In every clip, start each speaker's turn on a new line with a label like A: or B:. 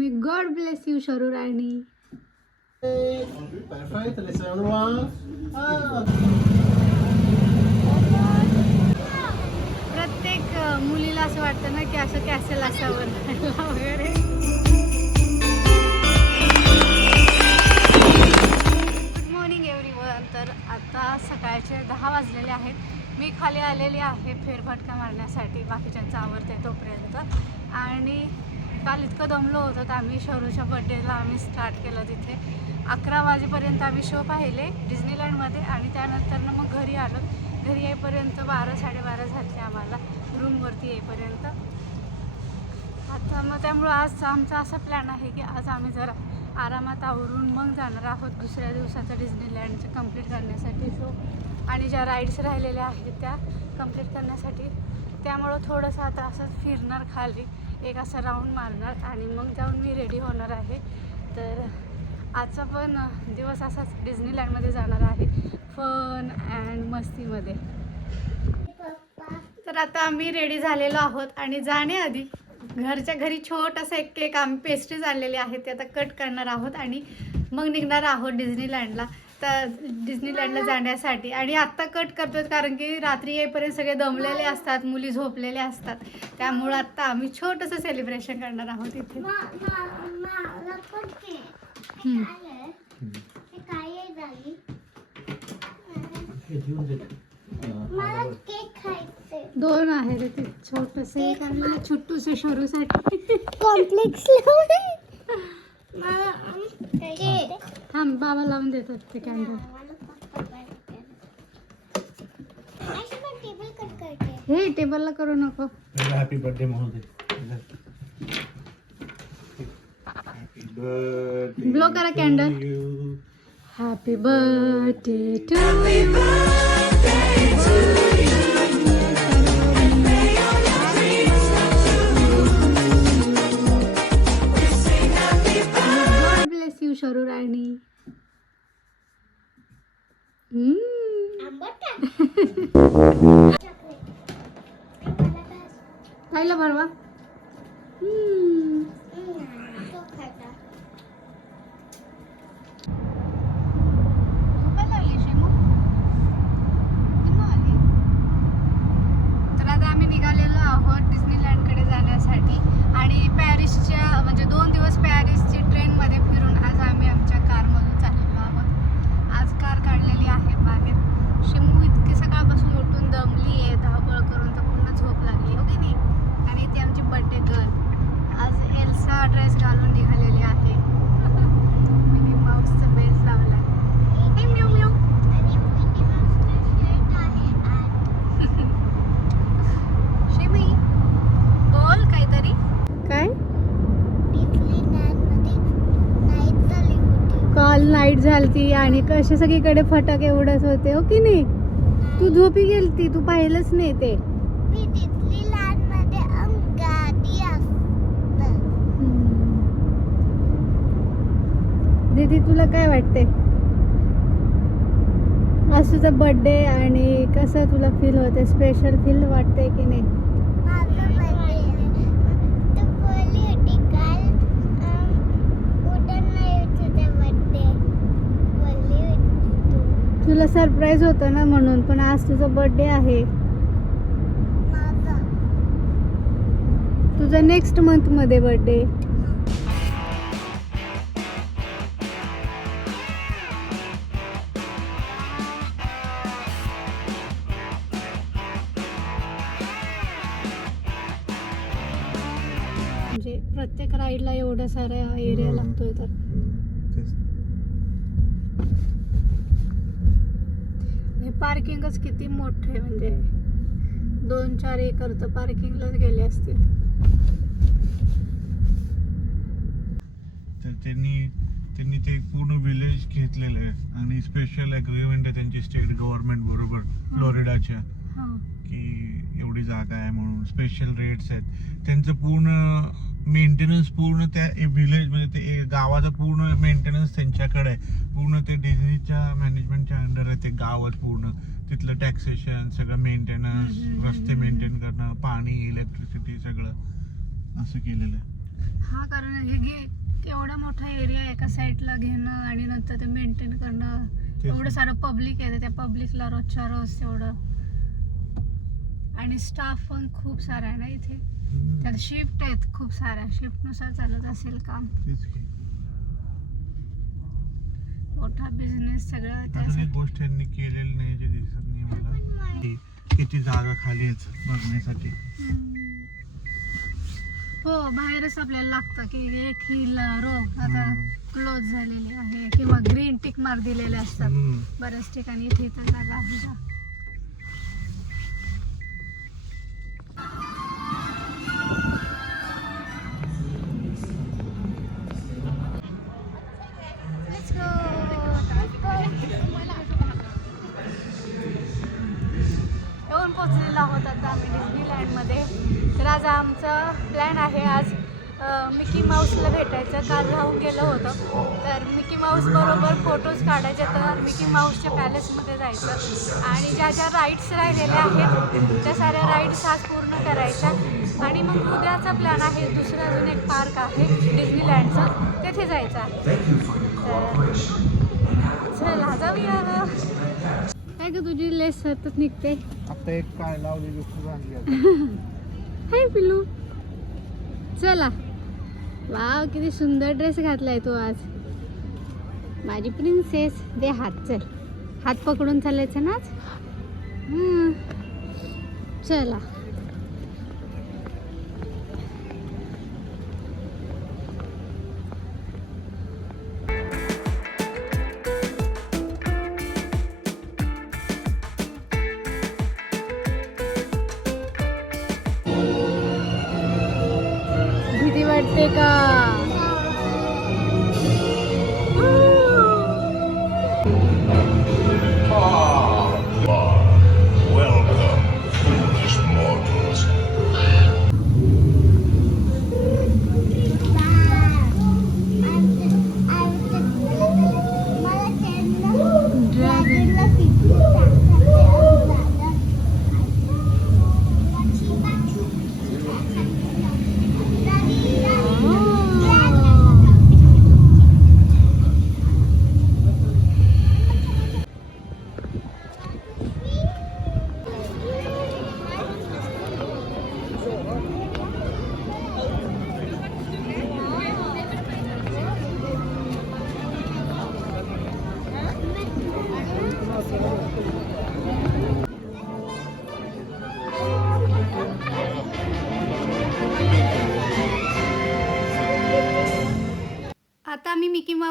A: May God bless you शरू राणी प्रत्येक मुलीला असं वाटतं ना की असं कॅसेल असावं वगैरे. गुड मॉर्निंग एव्हरीवन तर आता सकाळचे दहा वाजलेले आहेत. मी खाली आलेली आहे फेरफटका मारण्यासाठी. बाकीच्यांचं आवडते तोपर्यंत. आणि काल इतकं दमलो होतो तर आम्ही शरूच्या बड्डेला आम्ही स्टार्ट केलं तिथे. अकरा वाजेपर्यंत आम्ही शो पाहिले डिझनीलँडमध्ये आणि त्यानंतर मग घरी आलो. घरी येईपर्यंत बारा साडेबारा झाले आम्हाला. रूमवरती येईपर्यंत. आता मग त्यामुळं आज आमचा असा प्लॅन आहे की आज आम्ही जरा आरामात आवरून मग जाणार आहोत दुसऱ्या दिवसाचं डिझनीलँडचं कंप्लीट करण्यासाठी शो आणि ज्या राईड्स राहिलेल्या आहेत त्या कंप्लीट करण्यासाठी. त्यामुळं थोडंसं आता असंच फिरणार खाली. एक असं राऊंड मारणार आणि मग जाऊन मी रेडी होणार आहे. तर आजचा पण दिवस असाच डिझनीलँडमध्ये जाणार आहे. फन अँड मस्तीमध्ये. तर आता आम्ही रेडी झालेलो आहोत आणि जाण्याआधी घरच्या घरी छोटासा एक केक आम्ही पेस्ट्रीज आलेली आहे ते आता कट करणार आहोत आणि मग निघणार आहोत डिझनीलँडला तर डिझनीलँडला जाण्यासाठी. आणि आत्ता कट करतोय कारण की रात्री येईपर्यंत सगळे दमलेले असतात मुली झोपलेले असतात. त्यामुळं आत्ता आम्ही छोटंसं सेलिब्रेशन करणार आहोत इथे. दोन आहे रे ते छोटंसं छोटूसं शरूसाठी
B: कॉम्प्लेक्स
A: हम बाबा लावून देतात ते कॅन्डल हे टेबलला करू नको
C: हैप्पी बर्थडे म्हणून
A: ब्लो करा
C: कैंडल
A: हैप्पी बर्थडे टू केव्हा आली? तर आता आम्ही निघालेलो आहोत फिनलँडकडे जाण्यासाठी. आणि पॅरिसच्या म्हणजे दोन दिवस पॅरिसची ट्रेनमध्ये फिरून आज आम्ही आमच्या कारमधून चाललेलो आहोत. आज कार काढलेली आहे बाहेर. शिमू इतकी सकाळपासून उठून दमली आहे धावपळ करून तर पूर्ण झोप लागली हो की नाही? आणि ती आमची बड्डे गर्ल आज एल्सा ड्रेस घालून निघालेली आहे मिनी माऊसचा बेल्ट लावला म्याऊ म्याऊ
B: आणि मिनी माऊसचा शर्ट आहे आज
A: शेमी बोल काहीतरी काय
B: डिस्नीलँडमध्ये नाईट झाली होती
A: काल नाईट झालती आणि कसे सगळीकडे फटाके उडत होते हो की नाही? तू झोपी गेलती तू पाहिलंच नाही ते. दीदी तुला काय वाटते? तुझा बर्थडे आणि कसं तुला फील होते? स्पेशल फील वाटते की नाही
B: माझं बर्थडे तू बोलली होती काल अम, उद्या नाही होत तुझा बर्थडे बोलली होती तू
A: तुला सरप्राईज होतं ना म्हणून पण आज तुझा बर्थडे आहे. तुझा नेक्स्ट मंथमध्ये बर्थडे म्हणजे प्रत्येक राईडला एवढा सारा एरिया लागतोय तर
C: तेच.
A: हे पार्किंगच किती मोठे म्हणजे दोन चार एकर तर पार्किंगलाच गेले असतील.
C: तर त्यांनी पूर्ण विलेज घेतलेलं आहे. आणि स्पेशल अग्रीमेंट आहे त्यांची स्टेट गव्हर्नमेंट बरोबर फ्लोरिडाच्या. की एवढी जागा आहे म्हणून. स्पेशल रेट्स आहेत. त्यांचं पूर्ण मेंटेनन्स पूर्ण त्या विलेज म्हणजे ते गावाचं पूर्ण मेंटेनन्स त्यांच्याकडे आहे. पूर्ण ते डिझनीच्या मॅनेजमेंटच्या अंडर आहे. ते गावच पूर्ण. तिथलं टॅक्सेशन सगळं मेंटेनन्स रस्ते मेंटेन करणं पाणी इलेक्ट्रिसिटी सगळं असं केलेलं आहे.
A: हा कारण हे एवढा मोठा एरिया एका साईडला घेणं आणि नंतर ते मेंटेन करणं एवढं. सारं पब्लिक आहे त्या पब्लिकला रोजच्या रोज तेवढं आणि स्टाफ पण खूप सारा आहे ना इथे. त्यात शिफ्ट आहेत खूप साऱ्या शिफ्टनुसार चालत असेल काम. मोठा बिझनेस सगळं त्यासाठी
C: गोष्ट यांनी केलेली नाही जे दिसत नाही मला की किती जागा खाली आहेत बघण्यासाठी.
A: हो बाहेरच आपल्याला लागतं की एक ही रो आता
C: हम्म.
A: क्लोज झालेली आहे किंवा ग्रीन टिक मार्क दिलेले असतात
C: हम्म.
A: बऱ्याच ठिकाणी इथे तर जागा आहे का? Let's go. येऊन पोचलेलो आहोत आता आम्ही डिझनीलँडमध्ये तर आज आमचा प्लॅन आहे आज मिकी माऊसला भेटायचं. काल राहून गेलं होतं. तर मिकी माऊस बरोबर फोटोज काढायचे तर मिकी माऊसच्या पॅलेसमध्ये जायचं. आणि ज्या ज्या राईड्स राहिलेल्या आहेत त्या साऱ्या राईड्स आज पूर्ण करायच्या. आणि मग उद्याचा प्लॅन आहे दुसरा अजून एक पार्क आहे डिझनीलँडचं तेथे जायचं आहे. तर चला जाऊया. काय ग तुझी लेस सतत निघते?
C: आता एक काय लावलेली.
A: हाय पिलू चला. वाव किती सुंदर ड्रेस घातलाय तू आज. माझी प्रिन्सेस दे हात चल. हात पकडून चालायचं ना आज? चला. भीती वाटते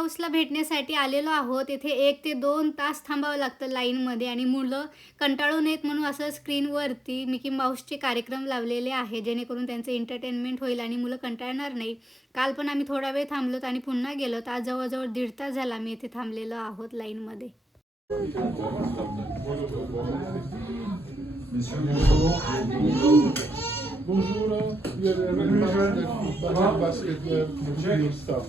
A: हाऊसला भेटण्यासाठी आलेलो आहोत. इथे एक ते दोन तास थांबावं लागतं लाईनमध्ये आणि मुलं कंटाळू नयेत म्हणून असं स्क्रीनवरती मिकी माऊसचे कार्यक्रम लावलेले आहे जेणेकरून त्यांचं एंटरटेनमेंट होईल आणि मुलं कंटाळणार नाही. काल पण आम्ही थोडा वेळ थांबलोत आणि पुन्हा गेलो तर आज जवळजवळ दीड तास झाला आम्ही इथे थांबलेलो आहोत लाईनमध्ये
D: Bonjour, you staff.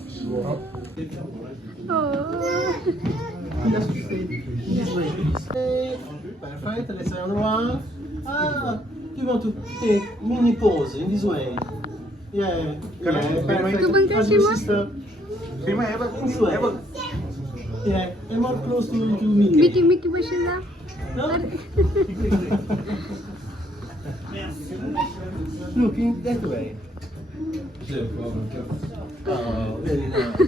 E: Perfect, let's have. Ah, you want to take mini pose? in this way. Yeah, yeah, perfect. Prima. Yeah, more close to,
A: Mickey. Mickey, Mickey.
E: No? Looking that way. Oh, very nice.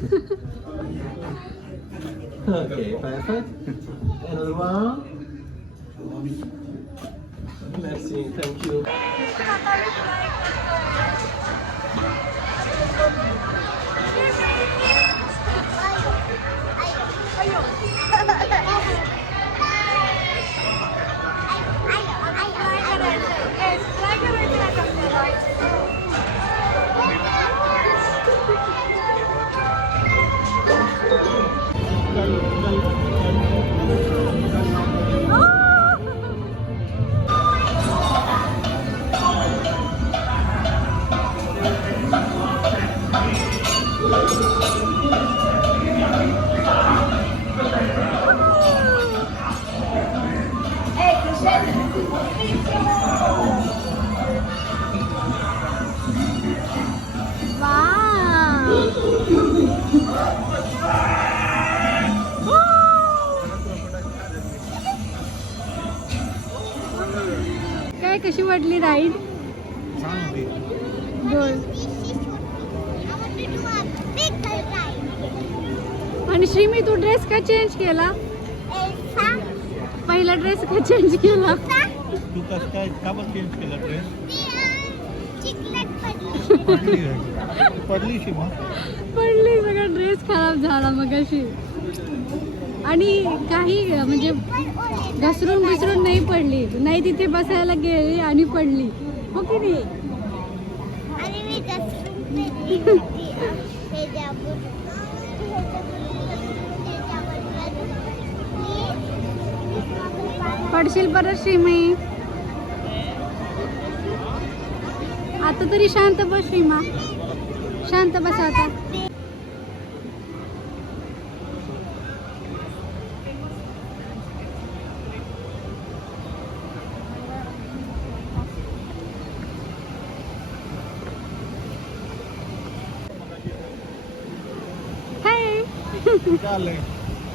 E: okay, perfect. Another one. Merci, thank you.
A: Change केला.
C: तू कसं काय का पण change केला dress. पडली. शिमा
A: पडली सगळा ड्रेस खराब झाला मग अशी आणि काही म्हणजे घसरून बिसरून नाही पडली. नाही तिथे बसायला गेली आणि पडली. हो की नाही? पडशील परत श्रीमी आता तरी शांत बस श्रीमा. शांत बस आता.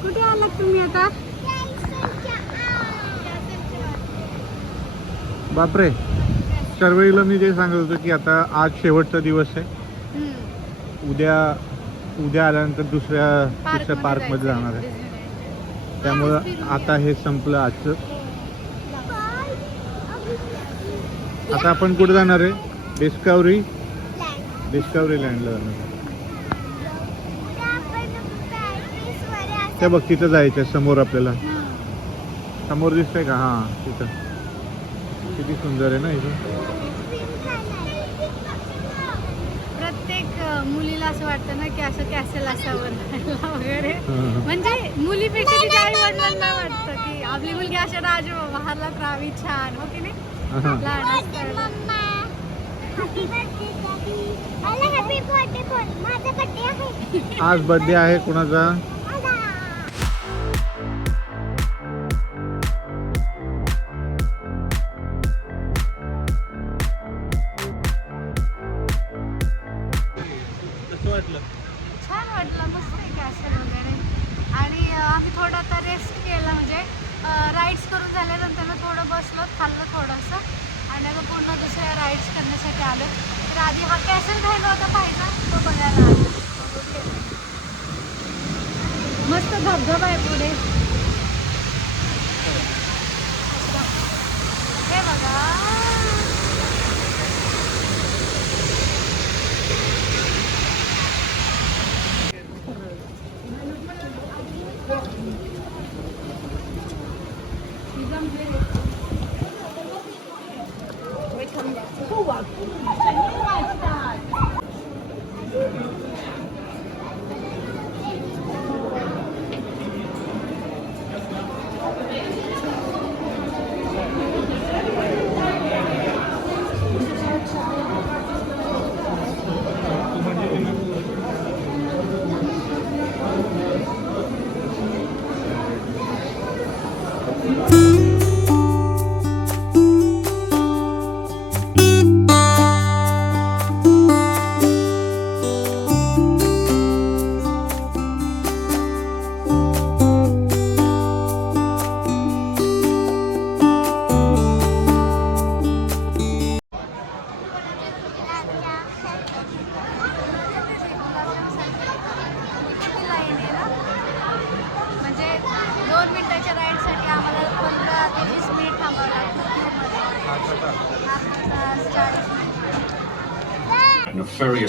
C: कुठे
A: आलात तुम्ही आता?
C: बापरे. शर्वरीला मी जे सांगत होतो की आता आज शेवटचा दिवस आहे. उद्या उद्या आल्यानंतर दुसऱ्या दुसऱ्या
A: पार्कमध्ये.
C: जाणार आहे. त्यामुळं आता हे संपलं आजचं. आता आपण कुठे जाणार आहे? डिस्कवरी? डिस्कवरी लँडला जाणार आहे. त्या बघ तिथं जायचं समोर आपल्याला. समोर दिसतंय का? हां तिथं. किती सुंदर आहे ना इथं
A: प्रत्येक मुलीला असं वाटतं ना की असं कॅसेल असावं वगैरे. म्हणजे मुलीपेक्षा तिच्या आई वडिलांना वाटतं की आपली मुलगी अशा राजमहालात राहावी छान हो की नाही. लहान असताना.
B: हॅपी बर्थडे पण माझा बर्थडे आहे.
C: आज बर्थडे आहे कुणाचा?
A: आलो तर आधी हा कॅसेल राहिला होता पाहिजे तो बघायला मस्त धबधबा आहे पुढे. हे बघा.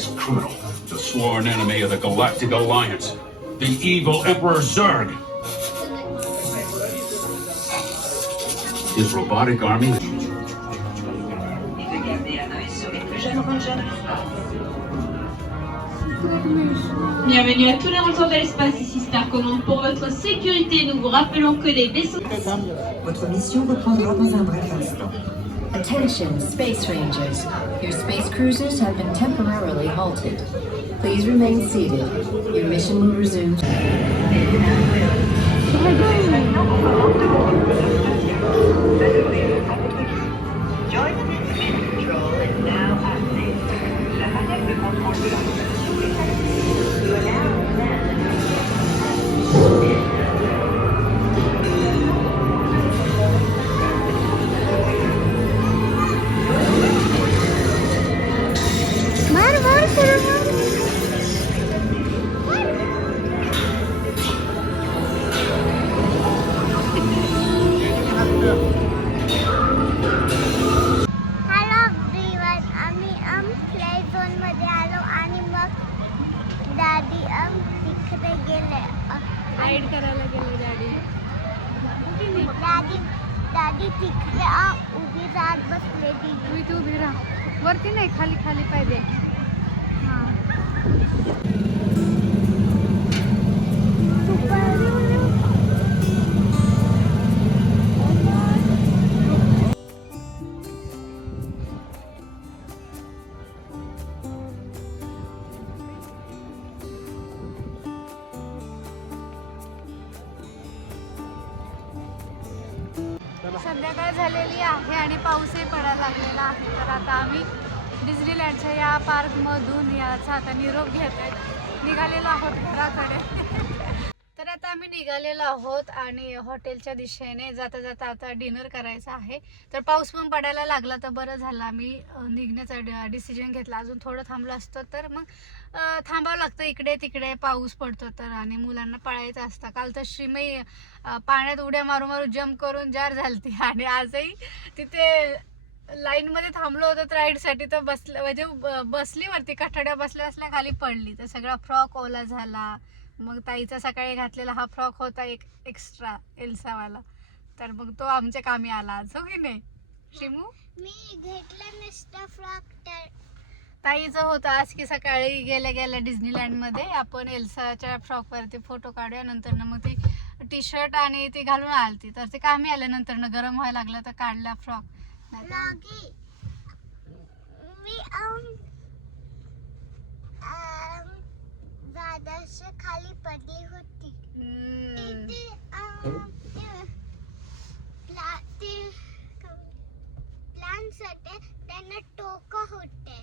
F: Nefarious criminal, the sworn enemy of the Galactic Alliance, the evil Emperor Zurg. His robotic army
G: Bienvenue à tous les retours de l'espace, ici Star Command. Pour votre sécurité, nous vous rappelons que les vaisseaux...
H: Votre mission reprendra dans un bref instant. Attention, Space Rangers. Your space cruisers have been temporarily halted. Please remain seated. Your mission will resume.
B: Join the
A: mission control is now active.
B: दादी दादी तिकडे आ, उभी राहत बसलेली.
A: तुम्ही तू उभी राहा. वरती नाही खाली खाली पाहिजे. हां. पडायला आहे. तर आता आम्ही डिझनीलँडच्या या पार्कमधून याचा आता निरोप घेत आहे निघालेलो आहोत घराकडे. तर आता आम्ही निघालेलो आहोत आणि हॉटेलच्या दिशेने जाता जाता आता डिनर करायचं आहे. तर पाऊस पण पडायला लागला तर बरं झालं. आम्ही निघण्याचा डिसिजन घेतला. अजून थोडं थांबलं असतं तर मग थांबावं लागतं. इकडे तिकडे पाऊस पडतो तर आणि मुलांना पळायचं असतं. काल तर श्रीमयी पाण्यात उड्या मारू मारू जम्प करून जार झालती. आणि आजही तिथे लाईन मध्ये थांबलो होतो तर राईडसाठी तर बसलं म्हणजे बसली वरती कठाड्या बसल्या असल्या खाली पडली. तर सगळा फ्रॉक ओला झाला. मग ताईचा सकाळी घातलेला हा फ्रॉक होता एक एक्स्ट्रा एल्सावाला. तर मग तो आमच्या कामी आला आज हो की नाही? शिमू?
B: मी घेतला नसता फ्रॉक तर.
A: ताईचं होतं आज की सकाळी गेल्या गेल्या डिझनीलँडमध्ये. आपण एल्साच्या फ्रॉक वरती फोटो काढूया. नंतर मग ती टी शर्ट आणि ती घालून आलती. तर ते कामी आलं नंतर ना गरम व्हायला लागलं तर काढला फ्रॉक
B: लॉगी मी um, दादाशी खाली पडली होती. um, ते प्ला- ते प्लांट्स होते त्यांना टोक होते.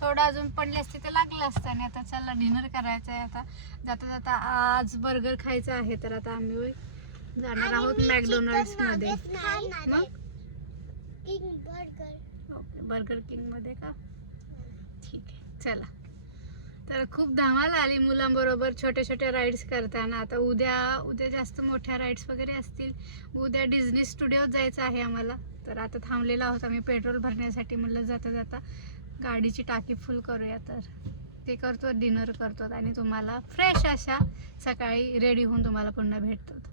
A: थोडं अजून पडले असते ते लागलं असतं आणि आता चला डिनर करायचं आहे. आता जाता जाता आज बर्गर खायचं आहे तर आता आम्ही जाणार आहोत मॅकडोनल्ड्समध्ये. मग?
B: किंग बर्गर
A: ओके बर्गर किंगमध्ये का? ठीक आहे चला. तर खूप धमाल आली मुलांबरोबर छोटे छोटे राईड्स करताना. आता उद्या उद्या जास्त मोठ्या राईड्स वगैरे असतील. उद्या डिझनी स्टुडिओत जायचं आहे आम्हाला. तर आता थांबलेलो आहोत आम्ही पेट्रोल भरण्यासाठी म्हणलं जाता जाता गाडीची टाकी फुल करूया तर. ते करतो डिनर करतो आणि तुम्हाला फ्रेश अशा सकाळी रेडी होऊन तुम्हाला पुन्हा भेटतो.